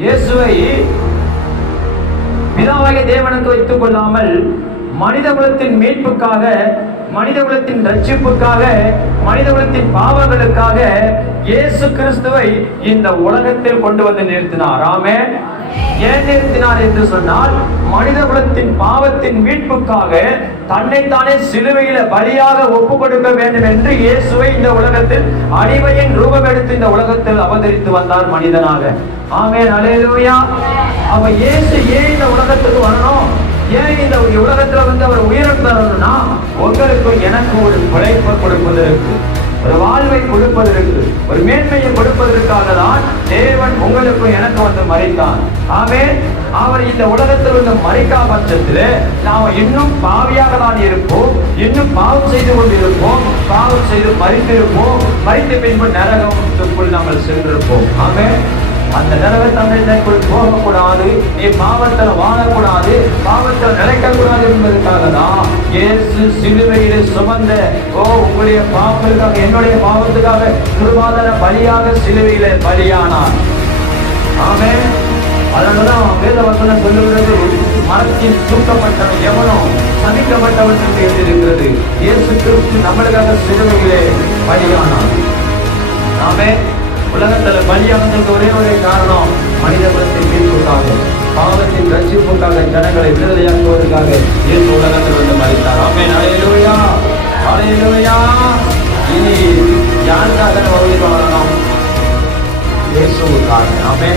இயேசுவை பிதாவாகிய தேவனுக்கு வைத்துக் கொள்ளாமல் மனிதகுலத்தின் மீட்புக்காக, மனிதகுலத்தின் ரட்சிப்புக்காக, மனிதகுலத்தின் பாவங்களுக்காக இயேசு கிறிஸ்துவை இந்த உலகத்தில் கொண்டு வந்து நிறுத்தினார். ஆமென். ஏன் நிறுத்தினார் என்று சொன்னால், மனிதகுலத்தின் பாவத்தின் மீட்புக்காக தன்னைத்தானே சிலுவையில பலியாக ஒப்பு கொடுக்க வேண்டும் என்று இயேசுவை இந்த உலகத்தில் அடிமையின் ரூபம் எடுத்து இந்த உலகத்தில் அவதரித்து வந்தார் மனிதனாக. ஆமென். அல்லேலூயா. அவ இயேசு ஏன் இந்த உலகத்துக்கு வரணும், ஏன் இந்த உலகத்துல வந்து அவர் உயிரிழந்தார்னா, உங்களுக்கு எனக்கு ஒரு பிழைப்பை கொடுப்பதற்கு, ஒரு வாழ்வை கொடுப்பதற்கு, ஒரு மேன்மையை கொடுப்பதற்காக தான் தேவன் உங்களுக்கும் எனக்கு வந்து மரித்தார். ஆமென். அவர் இந்த உலகத்தில் வந்து மரிக்கா பட்சத்தில் நாம் இன்னும் பாவியாக தான் இருப்போம், இன்னும் பாவம் செய்து கொண்டிருப்போம், பாவம் செய்து மரித்திருப்போம், மரித்த பின்பு நரகத்துக்குள் நாங்கள் சென்றிருப்போம். ஆமென். அந்த நரகத்தன்மைக்குள் போகக்கூடாது, நீ பாவத்தில் வாழக்கூடாது, பாவத்தில் நிலைக்கக்கூடாது என்பதற்காக தான் இயேசு சிலுவையிலே சுமந்த உங்களுடைய பாவங்களுக்காக, என்னுடைய பாவத்துக்காக கிருபாதார பலியாக சிலுவையிலே பலியானார். ஆமென். அதனாலதான் வேத வசனம் சொல்லுகிறது, மரத்தில் தூக்கப்பட்டவன் எவனோ சபிக்கப்பட்டவன் என்று எழுதியிருக்கிறது. இயேசு கிறிஸ்து நம்மளுக்காக சிலுவையிலே பலியானார். ஆமென். உலகத்தில் பலியானதுக்கு ஒரே காரணம், மனித குலத்தின் மீட்புக்காக, பாவத்தின் ரட்சிப்புக்காக, ஜனங்களை விடுதலையாக்குவதற்காக இயேசு உலகத்தில் வந்து மரித்தார். ஆமென். அல்லேலூயா. அல்லேலூயா. இனி யாருக்காக வரணும்? இயேசுவுக்காக. ஆமென்.